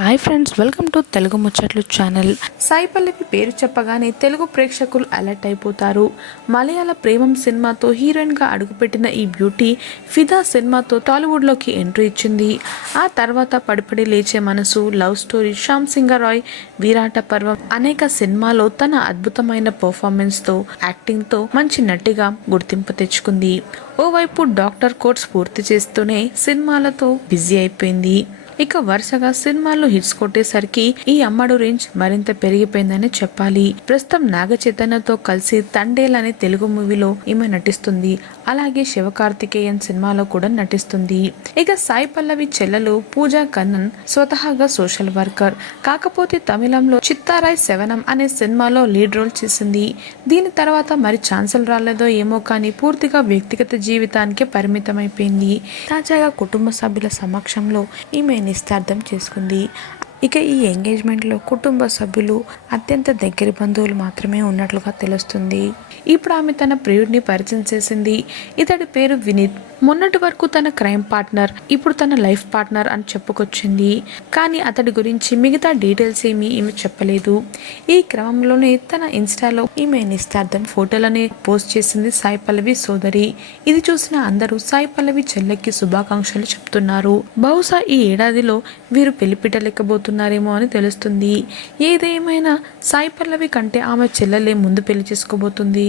Hi friends welcome to Telugu ముచ్చట్లు channel Sai Pallavi పేరు చెప్పగానే తెలుగు ప్రేక్షకులు అలర్ట్ అయిపోతారు. మలయాళ ప్రేమం సినిమాతో హీరోయిన్గా అడుగుపెట్టిన ఈ బ్యూటీ ఫిదా సినిమాతో టాలీవుడ్లోకి ఎంట్రీ ఇచ్చింది. ఆ తర్వాత పడిపడి లేచే మనసు లవ్ స్టోరీ శ్యామ్ సింగరాయ్ విరాట పర్వం అనేక సినిమాలో తన అద్భుతమైన పర్ఫార్మెన్స్తో యాక్టింగ్తో మంచి నటిగా గుర్తింపు తెచ్చుకుంది. ఓవైపు డాక్టర్ కోర్స్ పూర్తి చేస్తూనే సినిమాలతో బిజీ అయిపోయింది. ఇక వరుసగా సినిమాల్లో హిట్స్ కొట్టేసరికి ఈ అమ్మడు రేంజ్ మరింత పెరిగిపోయిందని చెప్పాలి. ప్రస్తుతం నాగ చైతన్యతో కలిసి తండేల్ అనే తెలుగు మూవీలో ఈమె నటిస్తుంది. అలాగే శివకార్తికేయన్ సినిమాలో కూడా నటిస్తుంది. ఇక సాయి పల్లవి చెల్లెలు పూజా కన్నన్ స్వతహాగా సోషల్ వర్కర్. కాకపోతే తమిళంలో చిత్తారాయ్ శవనం అనే సినిమాలో లీడ్ రోల్ చేసింది. దీని తర్వాత మరి ఛాన్సులు రాలేదో ఏమో కానీ పూర్తిగా వ్యక్తిగత జీవితానికి పరిమితమైపోయింది. తాజాగా కుటుంబ సభ్యుల సమక్షంలో ఈమె నిశ్చార్థం చేసుకుంది. ఇక ఈ ఎంగేజ్మెంట్లో కుటుంబ సభ్యులు అత్యంత దగ్గర బంధువులు మాత్రమే ఉన్నట్లుగా తెలుస్తుంది. ఇప్పుడు ఆమె తన ప్రియుడిని పరిచయం చేసింది. ఇతడి పేరు వినీత్. మొన్నటి వరకు తన క్రైమ్ పార్ట్నర్ ఇప్పుడు తన లైఫ్ పార్ట్నర్ అని చెప్పుకొచ్చింది. కానీ అతడి గురించి మిగతా డీటెయిల్స్ ఏమీ ఈమె చెప్పలేదు. ఈ క్రమంలోనే తన ఇన్స్టాలో ఈమె నిస్తార్థం ఫోటోలని పోస్ట్ చేసింది సాయి పల్లవి సోదరి. ఇది చూసిన అందరూ సాయి పల్లవి చెల్లెకి శుభాకాంక్షలు చెప్తున్నారు. బహుశా ఈ ఏడాదిలో వీరు పెళ్ళిపిట్టలేకపోతున్నారేమో అని తెలుస్తుంది. ఏదేమైనా సాయి పల్లవి కంటే ఆమె చెల్లెలే ముందు పెళ్ళి చేసుకోబోతుంది.